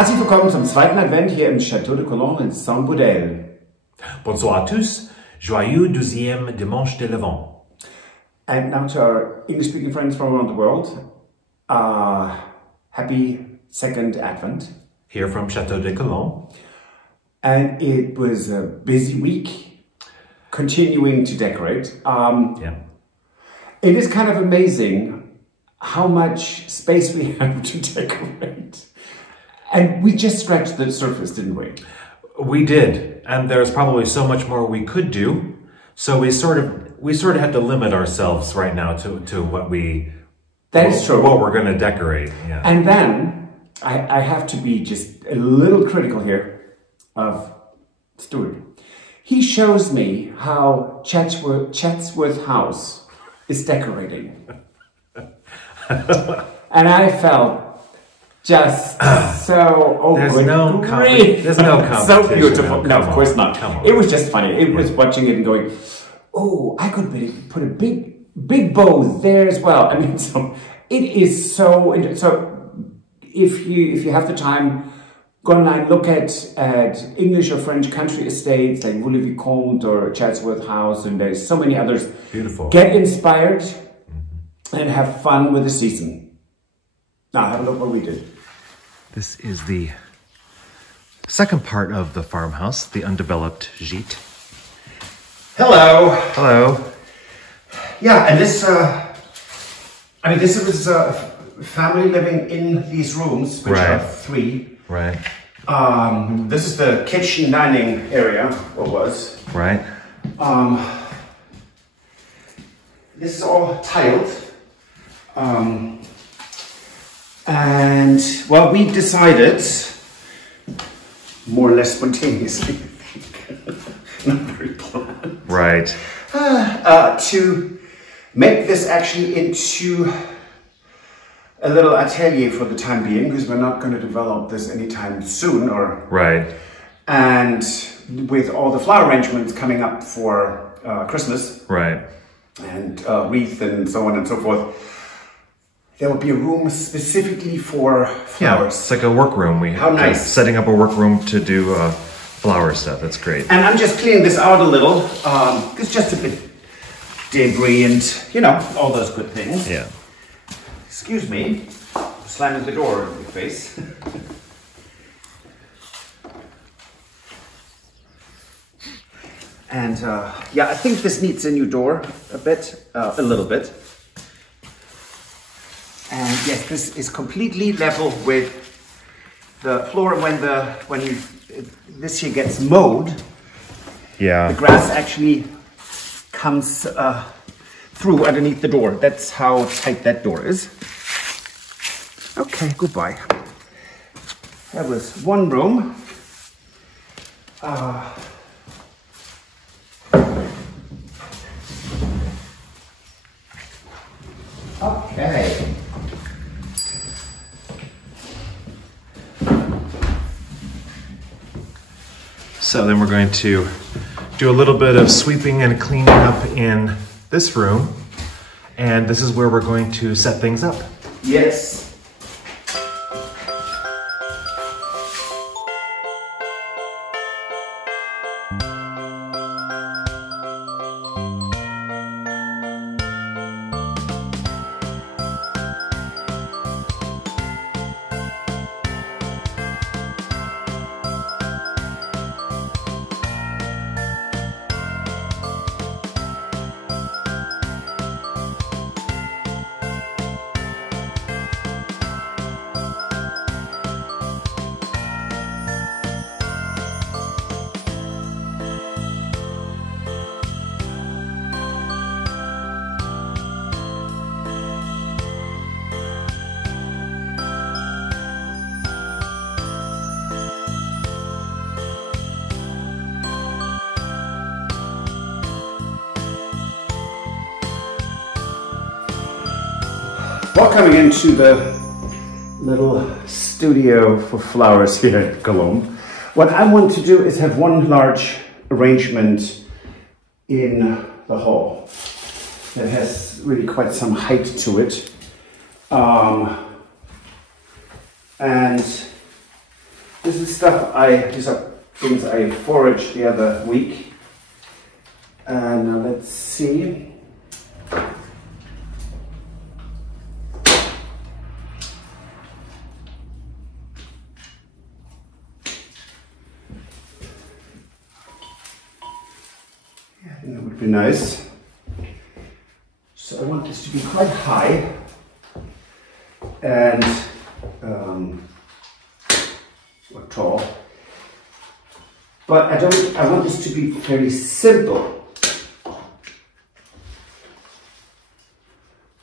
Herzlich willkommen zum zweiten Advent hier im Château de Colombe in Saint-Boudel. Bonsoir à tous, joyeux 12e dimanche de l'Avent. And now to our English-speaking friends from around the world, happy second Advent. Here from Chateau de Colombe. And it was a busy week, continuing to decorate. Yeah. It is kind of amazing how much space we have to decorate. And we just scratched the surface, didn't we? We did, and there's probably so much more we could do. So we sort of have to limit ourselves right now to what we That is true. What we're going to decorate. Yeah. And then I have to be just a little critical here of Stuart. He shows me how Chatsworth House is decorating. And I felt just so, there's good no grief. There's no competition. So beautiful. No, of course not. Come on. It was just funny. It was watching it and going, oh, I could put a big bow there as well. I mean, so it is so if you have the time, go online, look at English or French country estates like Vaux-le-Vicomte or Chatsworth House, and there's so many others. Beautiful. Get inspired and have fun with the season. Now have a look what we did. This is the second part of the farmhouse, the undeveloped gîte. Hello. Hello. Yeah, and this was family living in these rooms, which Right. are three. Right. This is the kitchen dining area, or was. Right. This is all tiled. And, well, we decided, more or less spontaneously, not very planned, Right. to make this actually into a little atelier for the time being, because we're not going to develop this anytime soon, or Right. and with all the flower arrangements coming up for Christmas Right. and wreath and so on and so forth, there will be a room specifically for Yeah, flowers. it's like a workroom. How nice. Setting up a workroom to do flower stuff. That's great. And I'm just cleaning this out a little. It's just a bit debris and, you know, all those good things. Yeah. Excuse me, slamming the door in your face. And yeah, I think this needs a new door a little bit. And yes, this is completely level with the floor. When this here gets mowed, Yeah. the grass actually comes through underneath the door. That's how tight that door is. Okay, goodbye. That was one room. Okay. So then we're going to do a little bit of sweeping and cleaning up in this room. And this is where we're going to set things up. Yes. Welcoming into the little studio for flowers here at Colombe. What I want to do is have one large arrangement in the hall that has really quite some height to it. And This is stuff these are things I foraged the other week. And now let's see. Yeah, I think that would be nice. So I want this to be quite high and or tall, but I want this to be fairly simple.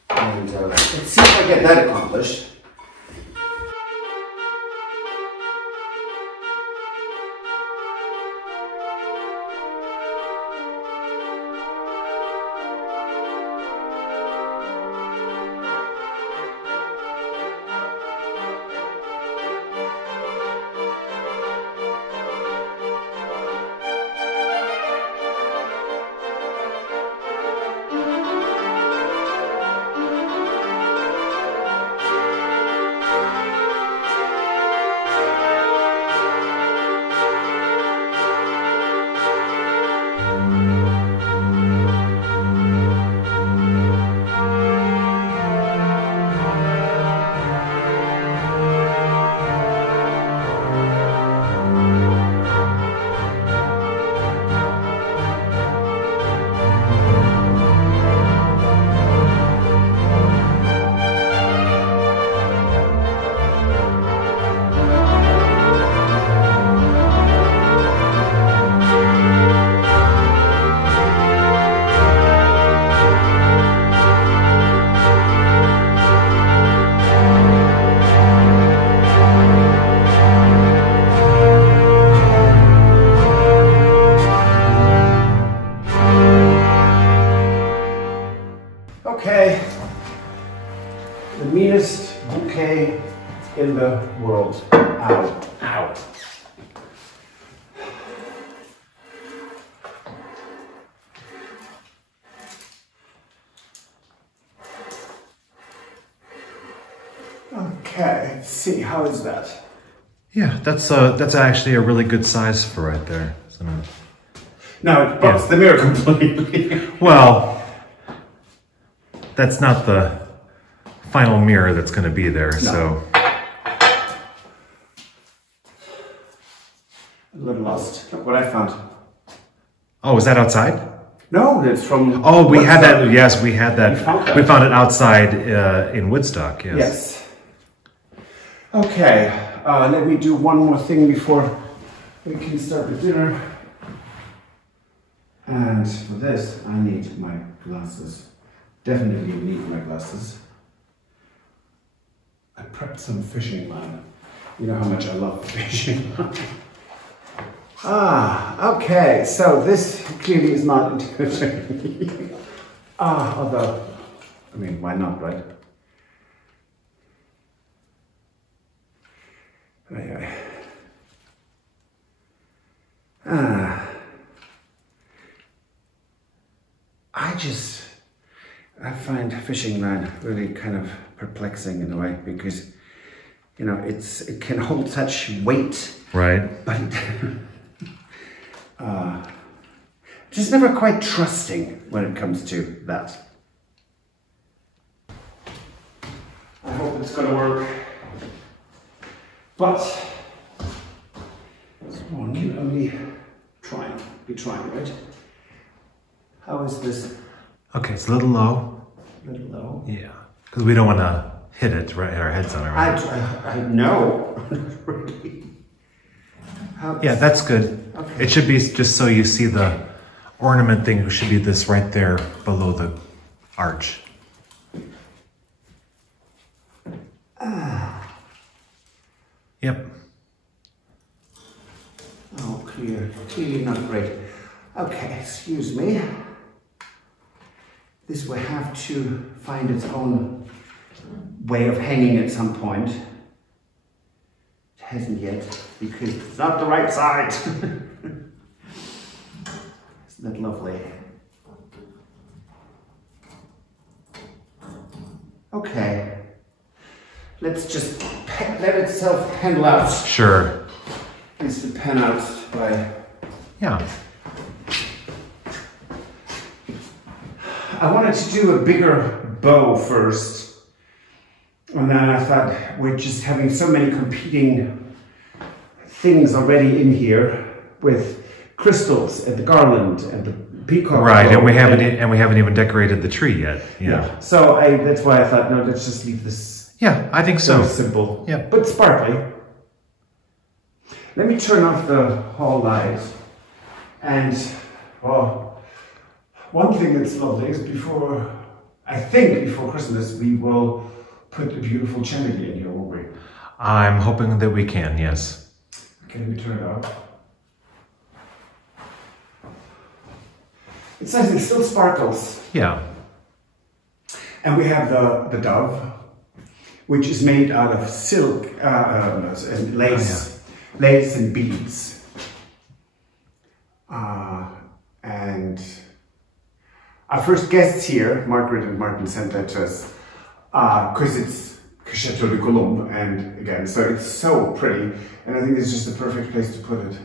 And let's see if I get that accomplished. Okay, the meanest bouquet in the world. Ow, ow. Okay, let's see, how is that? Yeah, that's actually a really good size for right there. So, No, it blocks the mirror completely. well, that's not the final mirror that's going to be there, No. so. A little lost. Look what I found. Oh, is that outside? No, it's from... Oh, we had Woodstock. that. Yes, we had that. We found it outside in Woodstock. Yes. Yes. Okay, let me do one more thing before we can start the dinner. And for this, I need my glasses. Definitely need my glasses. I prepped some fishing line. You know how much I love fishing line. Okay, so this clearly is not intuitive. Although, I mean, why not, right? Anyway. I find fishing line really kind of perplexing in a way because, you know, it can hold such weight. Right. But just never quite trusting when it comes to that. I hope it's gonna work. But one can only be trying, right? How is this? Okay, it's a little low. A little low. Yeah, because we don't want to hit it, right? Our heads on it, right? I know. Really. Yeah, that's good. Okay. It should be just so you see the ornament thing. It should be this right there below the arch. Yep. Oh, clearly not great. Okay, excuse me. This will have to find its own way of hanging at some point. It hasn't yet, because it's not the right side. Isn't that lovely? Okay. Let's just let itself handle out. Sure. is the pen out by... Yeah. I wanted to do a bigger bow first, and then I thought we're just having so many competing things already in here with crystals and the garland and the peacock. Right, and we haven't even decorated the tree yet. Yeah. So that's why I thought, no, let's just leave this. Yeah, I think so. Simple. Yeah. But sparkly. Let me turn off the hall light. And one thing that's lovely is before Christmas, we will put a beautiful chandelier in here, won't we? I'm hoping that we can, yes. Okay, let me turn it off. It's nice, it still sparkles. Yeah. And we have the dove, which is made out of silk and lace, lace and beads. And our first guests here, Margaret and Martin, sent that to us because it's Chateau de Colombe, and again, so it's so pretty, and I think it's just the perfect place to put it.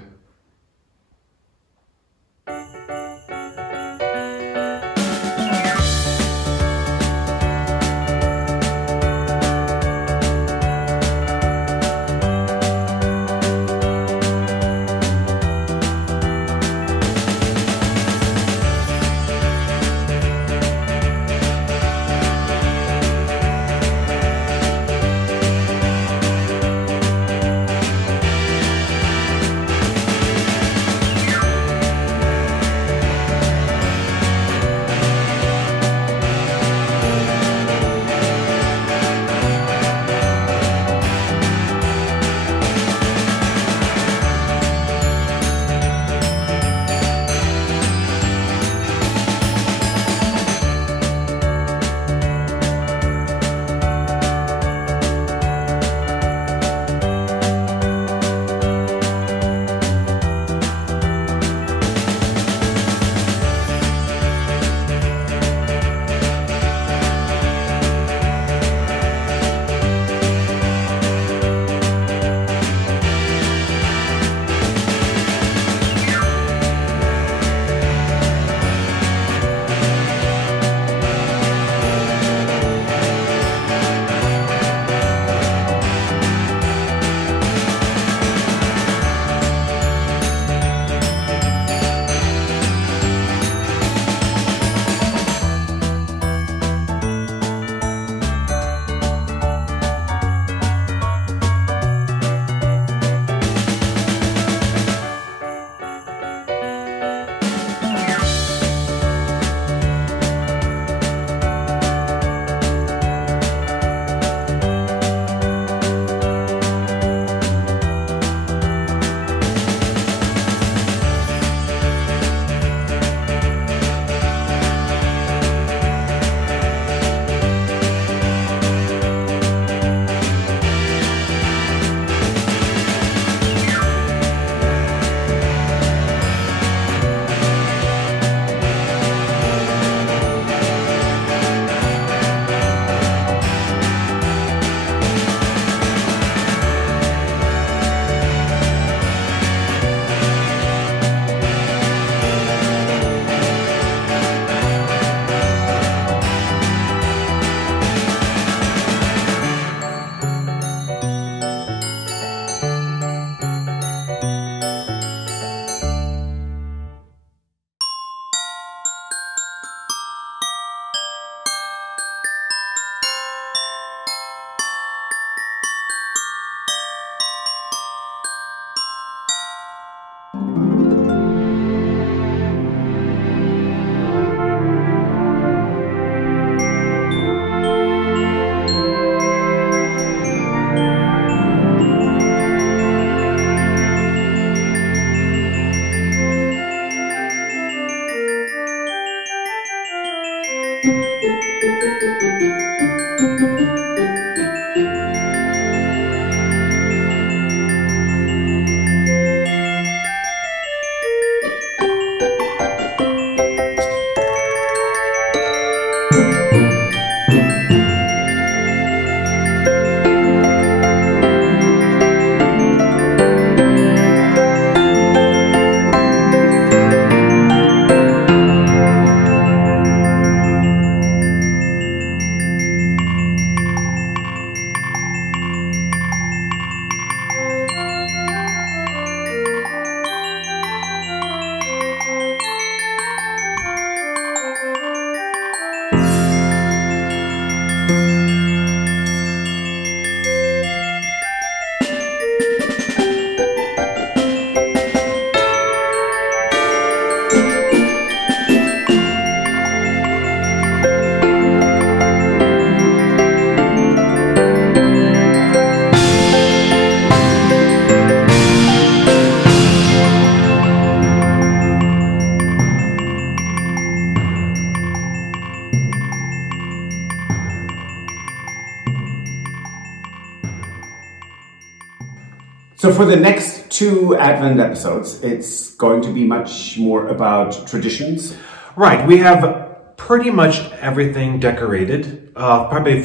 So for the next 2 Advent episodes, it's going to be much more about traditions. Right, we have pretty much everything decorated. Probably a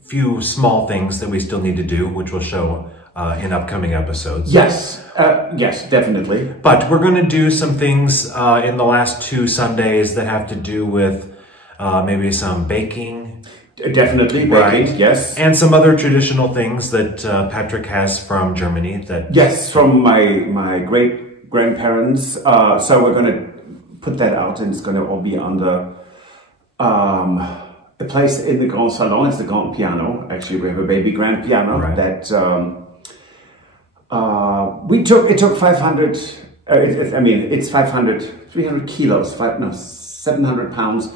few small things that we still need to do, which we'll show in upcoming episodes. Yes, yes, definitely. But we're going to do some things in the last 2 Sundays that have to do with maybe some baking. Definitely, baking, right. Yes. And some other traditional things that Patrick has from Germany. Yes, from my great-grandparents. So we're going to put that out, and it's going to all be on the a place in the Grand Salon. It's the Grand Piano. Actually, we have a baby grand piano that it took 500, it's 300 kilos, 700 pounds.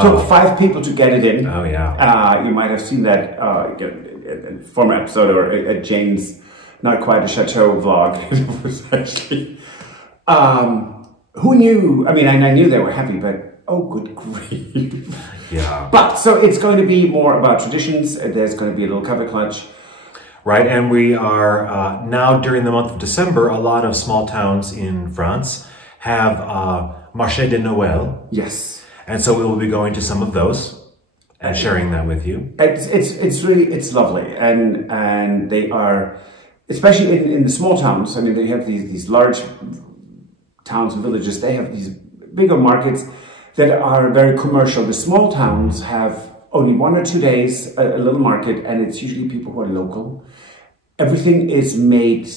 Took 5 people to get it in. Oh, yeah. You might have seen that former episode or at Jane's Not Quite a Chateau vlog. It was actually, who knew? I mean, I knew they were happy, but oh, good grief. Yeah. But so it's going to be more about traditions. There's going to be a little cover clutch. Right, and we are now during the month of December, a lot of small towns in France have Marché de Noël. Yes. And so we will be going to some of those and sharing that with you. It's really lovely, and they are, especially in the small towns. I mean, they have these large towns and villages. They have these bigger markets that are very commercial. The small towns have only 1 or 2 days, a little market, and it's usually people who are local. Everything is made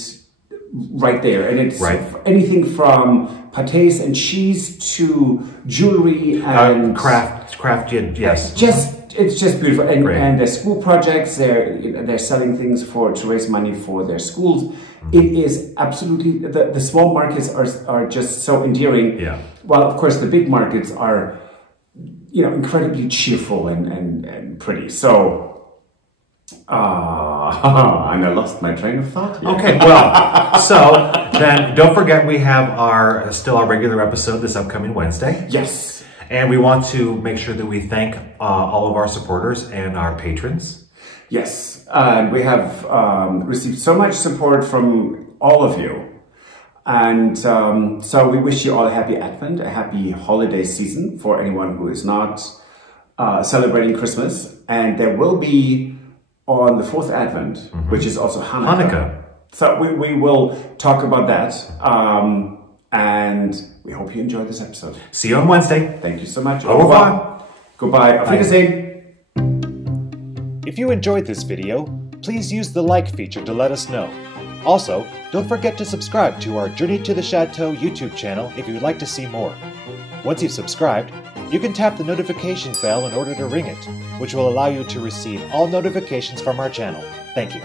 right there, and it's anything from pâtés and cheese to jewelry and craft. Yes, it's just beautiful. And their school projects, they're selling things to raise money for their schools. It is absolutely, the small markets are just so endearing. Yeah. While of course the big markets are, incredibly cheerful and pretty. So. And I lost my train of thought here. Okay, well, so then don't forget we have still our regular episode this upcoming Wednesday. Yes. And we want to make sure that we thank all of our supporters and our patrons. Yes, we have received so much support from all of you. And so we wish you all a happy Advent, a happy holiday season for anyone who is not celebrating Christmas. And there will be on the 4th Advent, which is also Hanukkah. So we will talk about that. And we hope you enjoyed this episode. See you on Wednesday. Thank you so much. Au revoir. Goodbye. Auf Wiedersehen. If you enjoyed this video, please use the like feature to let us know. Also, don't forget to subscribe to our Journey to the Chateau YouTube channel if you would like to see more. Once you've subscribed, you can tap the notification bell in order to ring it, which will allow you to receive all notifications from our channel. Thank you.